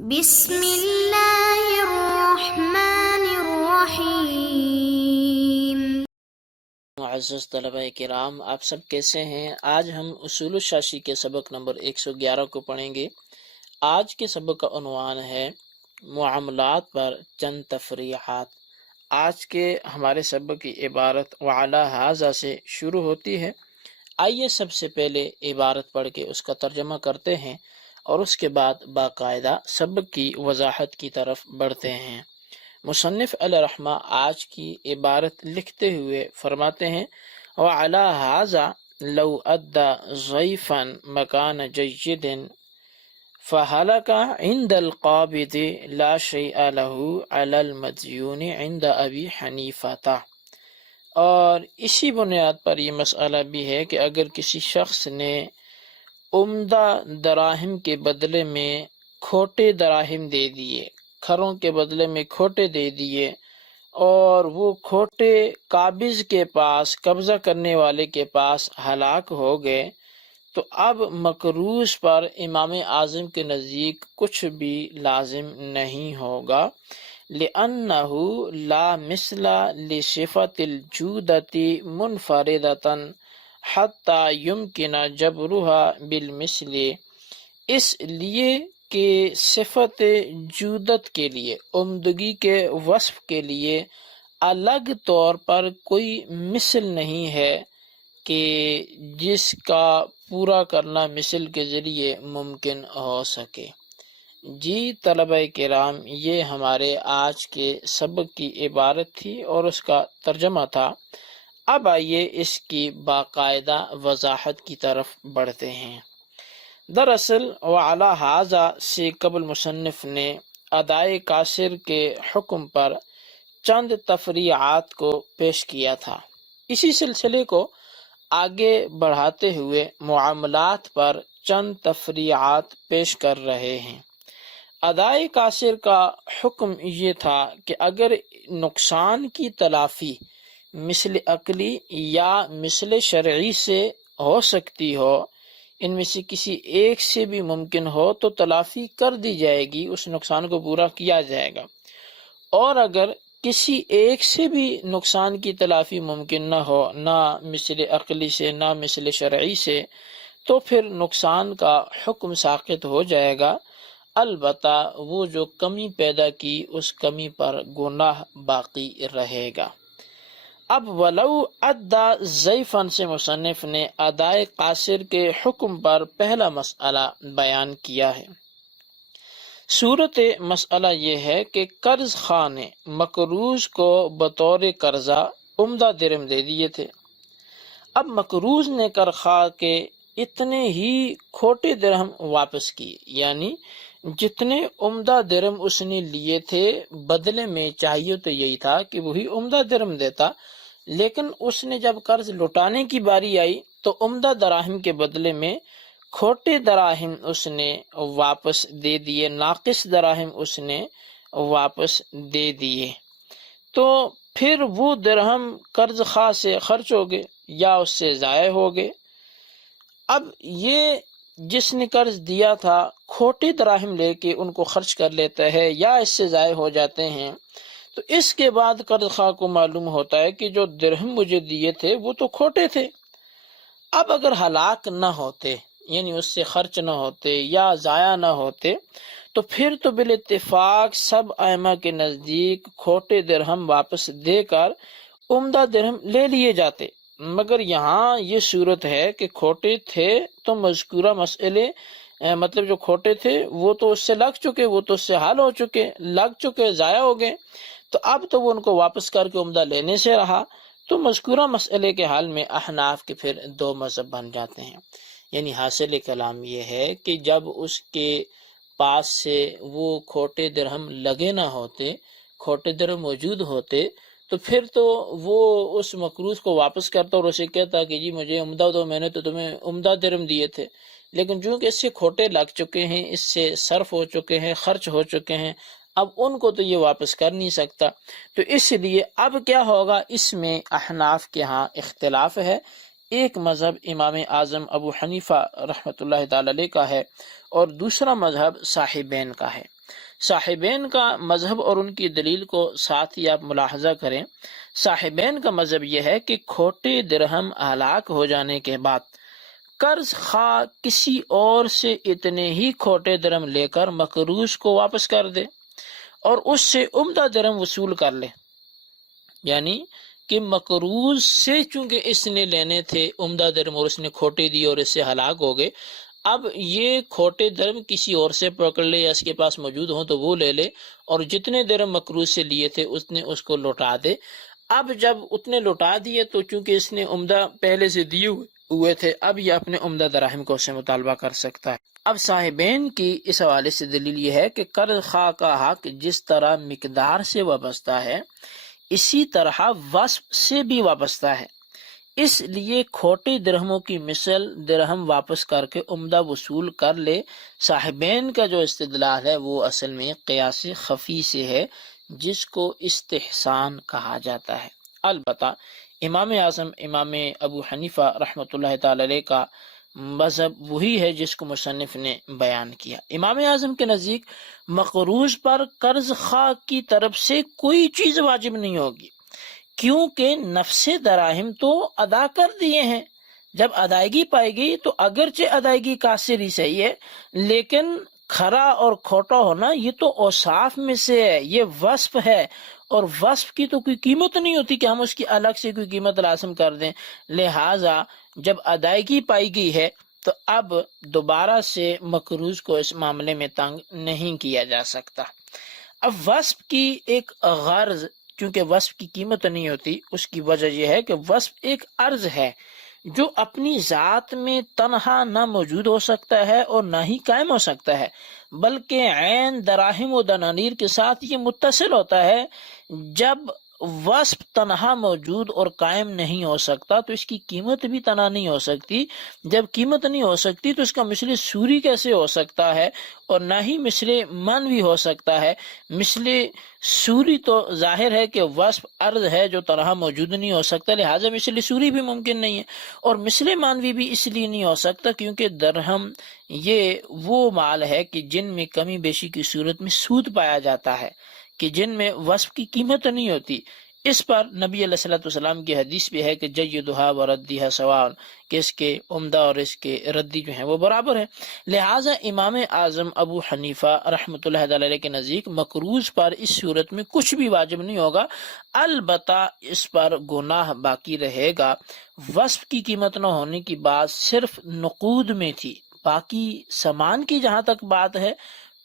بسم اللہ الرحمن الرحیم۔ معزز طلبہ کرام، آپ سب کیسے ہیں؟ آج ہم اصول الشاشی کے سبق نمبر 111 کو پڑھیں گے۔ آج کے سبق کا عنوان ہے معاملات پر چند تفریحات۔ آج کے ہمارے سبق کی عبارت وعلی ھذا سے شروع ہوتی ہے۔ آئیے سب سے پہلے عبارت پڑھ کے اس کا ترجمہ کرتے ہیں اور اس کے بعد باقاعدہ سبق کی وضاحت کی طرف بڑھتے ہیں۔ مصنف علیہ رحمہ آج کی عبارت لکھتے ہوئے فرماتے ہیں وعلی ھذا لو ادى ضيفا مکان جید فہلک عند القابض لا شیء له علی المدیون عند ابی حنیفہ۔ اور اسی بنیاد پر یہ مسئلہ بھی ہے کہ اگر کسی شخص نے عمدہ دراہم کے بدلے میں کھوٹے دراہم دے دیے، کھروں کے بدلے میں کھوٹے دے دیے، اور وہ کھوٹے قابض کے پاس، قبضہ کرنے والے کے پاس ہلاک ہو گئے، تو اب مقروض پر امام اعظم کے نزدیک کچھ بھی لازم نہیں ہوگا، لأنہ لا مثل لصفة الجودة منفردة حتی یمکن جبرها بالمثل، اس لیے کہ صفت جودت کے لیے، عمدگی کے وصف کے لیے الگ طور پر کوئی مثل نہیں ہے کہ جس کا پورا کرنا مثل کے ذریعے ممکن ہو سکے۔ جی طلبہ کرام، یہ ہمارے آج کے سبق کی عبارت تھی اور اس کا ترجمہ تھا۔ اب آئیے اس کی باقاعدہ وضاحت کی طرف بڑھتے ہیں۔ دراصل وعلی ھذا سے قبل مصنف نے ادائے قاصر کے حکم پر چند تفریعات کو پیش کیا تھا۔ اسی سلسلے کو آگے بڑھاتے ہوئے معاملات پر چند تفریعات پیش کر رہے ہیں۔ ادائے قاصر کا حکم یہ تھا کہ اگر نقصان کی تلافی مثل عقلی یا مثل شرعی سے ہو سکتی ہو، ان میں سے کسی ایک سے بھی ممکن ہو تو تلافی کر دی جائے گی، اس نقصان کو پورا کیا جائے گا، اور اگر کسی ایک سے بھی نقصان کی تلافی ممکن نہ ہو، نہ مثل عقلی سے نہ مثل شرعی سے، تو پھر نقصان کا حکم ساقط ہو جائے گا، البتہ وہ جو کمی پیدا کی اس کمی پر گناہ باقی رہے گا۔ اب ولو ادا ضیفاً سے مصنف نے ادائے قاصر کے حکم پر پہلا مسئلہ بیان کیا ہے۔ صورت مسئلہ یہ ہے کہ قرض خواہ نے مقروض کو بطور قرضہ عمدہ درہم دے دیے تھے۔ اب مقروض نے قرض خواہ کے اتنے ہی کھوٹے درہم واپس کیے، یعنی جتنے عمدہ درہم اس نے لیے تھے بدلے میں چاہیے تو یہی تھا کہ وہی عمدہ درہم دیتا، لیکن اس نے جب قرض لوٹانے کی باری آئی تو عمدہ دراہم کے بدلے میں کھوٹے دراہم اس نے واپس دے دیے، ناقص دراہم اس نے واپس دے دیے، تو پھر وہ درہم قرض خواہ سے خرچ ہو گئے یا اس سے ضائع ہو گئے۔ اب یہ جس نے قرض دیا تھا کھوٹے دراہم لے کے ان کو خرچ کر لیتا ہے یا اس سے ضائع ہو جاتے ہیں، تو اس کے بعد قرض خواہ کو معلوم ہوتا ہے کہ جو درہم مجھے دیے تھے وہ تو کھوٹے تھے۔ اب اگر ہلاک نہ ہوتے، یعنی اس سے خرچ نہ ہوتے یا ضائع نہ ہوتے، تو پھر تو بالاتفاق سب ائمہ کے نزدیک کھوٹے درہم واپس دے کر عمدہ درہم لے لیے جاتے، مگر یہاں یہ صورت ہے کہ کھوٹے تھے تو مذکورہ مسئلے مطلب جو کھوٹے تھے وہ تو اس سے لگ چکے، وہ تو اس سے حل ہو چکے، لگ چکے، ضائع ہو گئے، تو اب تو وہ ان کو واپس کر کے عمدہ لینے سے رہا، تو مذکورہ مسئلے کے حل میں احناف کے پھر دو مذہب بن جاتے ہیں۔ یعنی حاصل کلام یہ ہے کہ جب اس کے پاس سے وہ کھوٹے درہم لگے نہ ہوتے، کھوٹے درہم موجود ہوتے، تو پھر تو وہ اس مقروض کو واپس کرتا اور اسے کہتا کہ جی مجھے عمدہ دو، میں نے تو تمہیں عمدہ درہم دیے تھے، لیکن چونکہ اس سے کھوٹے لگ چکے ہیں، اس سے صرف ہو چکے ہیں، خرچ ہو چکے ہیں، اب ان کو تو یہ واپس کر نہیں سکتا، تو اس لیے اب کیا ہوگا، اس میں احناف کے ہاں اختلاف ہے، ایک مذہب امام اعظم ابو حنیفہ رحمۃ اللہ تعالی علیہ کا ہے اور دوسرا مذہب صاحبین کا ہے۔ صاحبین کا مذہب اور ان کی دلیل کو ساتھ ہی آپ ملاحظہ کریں۔ صاحبین کا مذہب یہ ہے کہ کھوٹے درہم ہلاک ہو جانے کے بعد قرض خواہ کسی اور سے اتنے ہی کھوٹے درہم لے کر مقروض کو واپس کر دے اور اس سے عمدہ درہم وصول کر لے، یعنی کہ مقروض سے چونکہ اس نے لینے تھے عمدہ درہم اور اس نے کھوٹے دیے اور اس سے ہلاک ہو گئے، اب یہ کھوٹے درہم کسی اور سے پکڑ لے یا اس کے پاس موجود ہوں تو وہ لے لے اور جتنے درہم مقروض سے لیے تھے اس نے اس کو لوٹا دے۔ اب جب اتنے لوٹا دیے تو چونکہ اس نے عمدہ پہلے سے دیے ہوئے تھے، اب یہ اپنے عمدہ دراہم کو اس سے مطالبہ کر سکتا ہے۔ اب صاحبین کی اس حوالے سے دلیل یہ ہے کہ قرض خواہ کا حق جس طرح مقدار سے وابستہ ہے اسی طرح وصف سے بھی وابستہ ہے، اس لیے کھوٹے درہموں کی مثل درہم واپس کر کے عمدہ وصول کر لے۔ صاحبین کا جو استدلال ہے وہ اصل میں قیاس خفی سے ہے جس کو استحسان کہا جاتا ہے۔ البتہ امام اعظم امام ابو حنیفہ رحمۃ اللہ تعالی علیہ کا مذہب وہی ہے جس کو مصنف نے بیان کیا۔ امام اعظم کے نزدیک مقروض پر قرض خواہ کی طرف سے کوئی چیز واجب نہیں ہوگی، کیونکہ نفس دراہم تو ادا کر دیے ہیں۔ جب ادائیگی پائی گئی تو اگرچہ ادائیگی قاصر ہی صحیح ہے، لیکن کھرا اور کھوٹا ہونا یہ تو اوصاف میں سے ہے، یہ وصف ہے، اور وصف کی تو کوئی قیمت نہیں ہوتی کہ ہم اس کی الگ سے کوئی قیمت لازم کر دیں۔ لہٰذا جب ادائیگی پائی گئی ہے تو اب دوبارہ سے مقروض کو اس معاملے میں تنگ نہیں کیا جا سکتا۔ اب وصف کی ایک غرض، چونکہ وصف کی قیمت نہیں ہوتی، اس کی وجہ یہ ہے کہ وصف ایک عرض ہے جو اپنی ذات میں تنہا نہ موجود ہو سکتا ہے اور نہ ہی قائم ہو سکتا ہے، بلکہ عین دراہم و دنانیر کے ساتھ یہ متصل ہوتا ہے۔ جب وصف تنہا موجود اور قائم نہیں ہو سکتا تو اس کی قیمت بھی تنہا نہیں ہو سکتی۔ جب قیمت نہیں ہو سکتی تو اس کا مثل سوری کیسے ہو سکتا ہے، اور نہ ہی مثل منوی ہو سکتا ہے۔ مثل سوری تو ظاہر ہے کہ وصف عرض ہے جو تنہا موجود نہیں ہو سکتا، لہٰذا مثل سوری بھی ممکن نہیں ہے، اور مثل منوی بھی اس لیے نہیں ہو سکتا کیونکہ درہم یہ وہ مال ہے کہ جن میں کمی بیشی کی صورت میں سود پایا جاتا ہے، کہ جن میں وصف کی قیمت نہیں ہوتی۔ اس پر نبی علیہ الصلوۃ والسلام کی حدیث بھی ہے کہ جیدھا و ردیھا سواء، کہ اس کے عمدہ اور اس کے ردی جو ہیں وہ برابر ہیں۔ لہٰذا امام اعظم ابو حنیفہ رحمۃ اللہ علیہ کے نزدیک مقروض پر اس صورت میں کچھ بھی واجب نہیں ہوگا، البتہ اس پر گناہ باقی رہے گا۔ وصف کی قیمت نہ ہونے کی بات صرف نقود میں تھی، باقی سامان کی جہاں تک بات ہے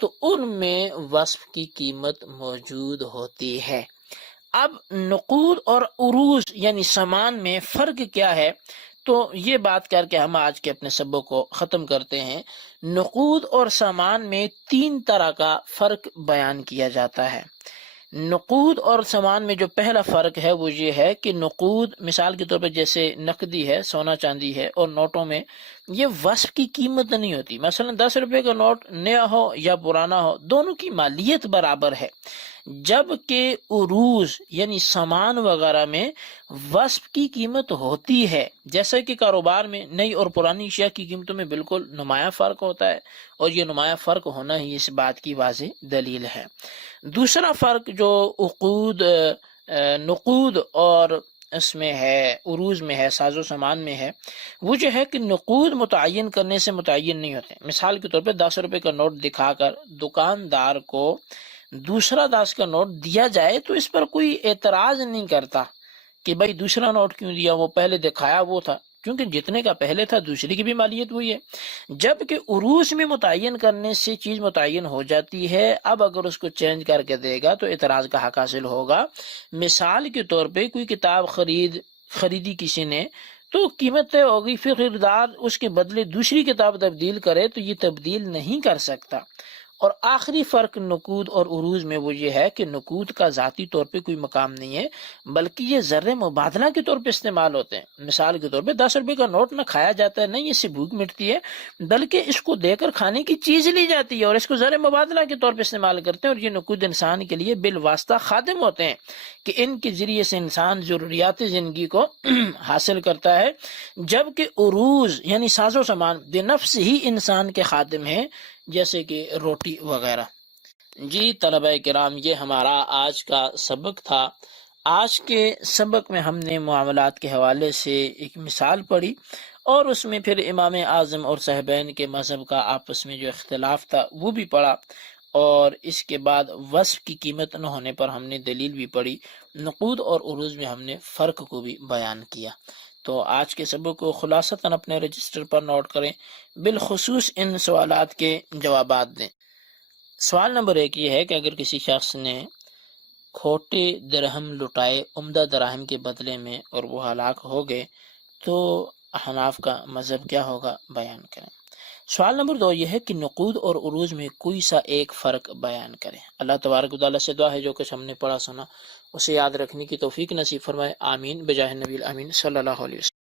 تو ان میں وصف کی قیمت موجود ہوتی ہے۔ اب نقود اور عروض یعنی سامان میں فرق کیا ہے، تو یہ بات کر کے ہم آج کے اپنے سبق کو ختم کرتے ہیں۔ نقود اور سامان میں تین طرح کا فرق بیان کیا جاتا ہے۔ نقود اور سامان میں جو پہلا فرق ہے وہ یہ ہے کہ نقود مثال کے طور پہ جیسے نقدی ہے، سونا چاندی ہے، اور نوٹوں میں یہ وصف کی قیمت نہیں ہوتی۔ مثلا 10 روپے کا نوٹ نیا ہو یا پرانا ہو، دونوں کی مالیت برابر ہے، جبکہ عروض یعنی سامان وغیرہ میں وصف کی قیمت ہوتی ہے۔ جیسا کہ کاروبار میں نئی اور پرانی اشیاء کی قیمتوں میں بالکل نمایاں فرق ہوتا ہے، اور یہ نمایاں فرق ہونا ہی اس بات کی واضح دلیل ہے۔ دوسرا فرق جو نقود اور اس میں ہے، عروض میں ہے، ساز و سامان میں ہے، وہ جو ہے کہ نقود متعین کرنے سے متعین نہیں ہوتے۔ مثال کے طور پہ 10 روپے کا نوٹ دکھا کر دکاندار کو دوسرا 10 کا نوٹ دیا جائے تو اس پر کوئی اعتراض نہیں کرتا کہ بھائی دوسرا نوٹ کیوں دیا، وہ پہلے دکھایا وہ تھا، کیونکہ جتنے کا پہلے تھا دوسری کی بھی مالیت وہی ہے۔ جبکہ عروض میں متعین کرنے سے چیز متعین ہو جاتی ہے، اب اگر اس کو چینج کر کے دے گا تو اعتراض کا حق حاصل ہوگا۔ مثال کے طور پہ کوئی کتاب خریدی کسی نے تو قیمت طے ہوگی، پھر خریدار اس کے بدلے دوسری کتاب تبدیل کرے تو یہ تبدیل نہیں کر سکتا، اور آخری فرق نقود اور عروض میں وہ یہ ہے کہ نقود کا ذاتی طور پہ کوئی مقام نہیں ہے، بلکہ یہ زر مبادلہ کے طور پہ استعمال ہوتے ہیں۔ مثال کے طور پہ 10 روپے کا نوٹ نہ کھایا جاتا ہے، نہ اس سے بھوک مٹتی ہے، بلکہ اس کو دے کر کھانے کی چیز لی جاتی ہے اور اس کو زر مبادلہ کے طور پہ استعمال کرتے ہیں۔ اور یہ نقود انسان کے لیے بالواسطہ خادم ہوتے ہیں کہ ان کے ذریعے سے انسان ضروریات زندگی کو حاصل کرتا ہے، جبکہ عروض یعنی ساز و سامان بنفس ہی انسان کے خادم ہیں، جیسے کہ روٹی وغیرہ۔ جی طلبہ کرام، یہ ہمارا آج کا سبق تھا۔ آج کے سبق میں ہم نے معاملات کے حوالے سے ایک مثال پڑھی اور اس میں پھر امام اعظم اور صاحبین کے مذہب کا آپس میں جو اختلاف تھا وہ بھی پڑھا، اور اس کے بعد وصف کی قیمت نہ ہونے پر ہم نے دلیل بھی پڑھی۔ نقود اور عروض میں ہم نے فرق کو بھی بیان کیا۔ تو آج کے سبق کو خلاصتاً اپنے رجسٹر پر نوٹ کریں، بالخصوص ان سوالات کے جوابات دیں۔ سوال نمبر 1 یہ ہے کہ اگر کسی شخص نے کھوٹے درہم لٹائے عمدہ دراہم کے بدلے میں اور وہ ہلاک ہو گئے تو احناف کا مذہب کیا ہوگا، بیان کریں۔ سوال نمبر 2 یہ ہے کہ نقود اور عروض میں کوئی سا ایک فرق بیان کریں۔ اللہ تبارک و تعالیٰ سے دعا ہے جو کچھ ہم نے پڑھا سنا اسے یاد رکھنے کی توفیق نصیب فرمائے، آمین بجاہ نبی الامین صلی اللہ علیہ وسلم۔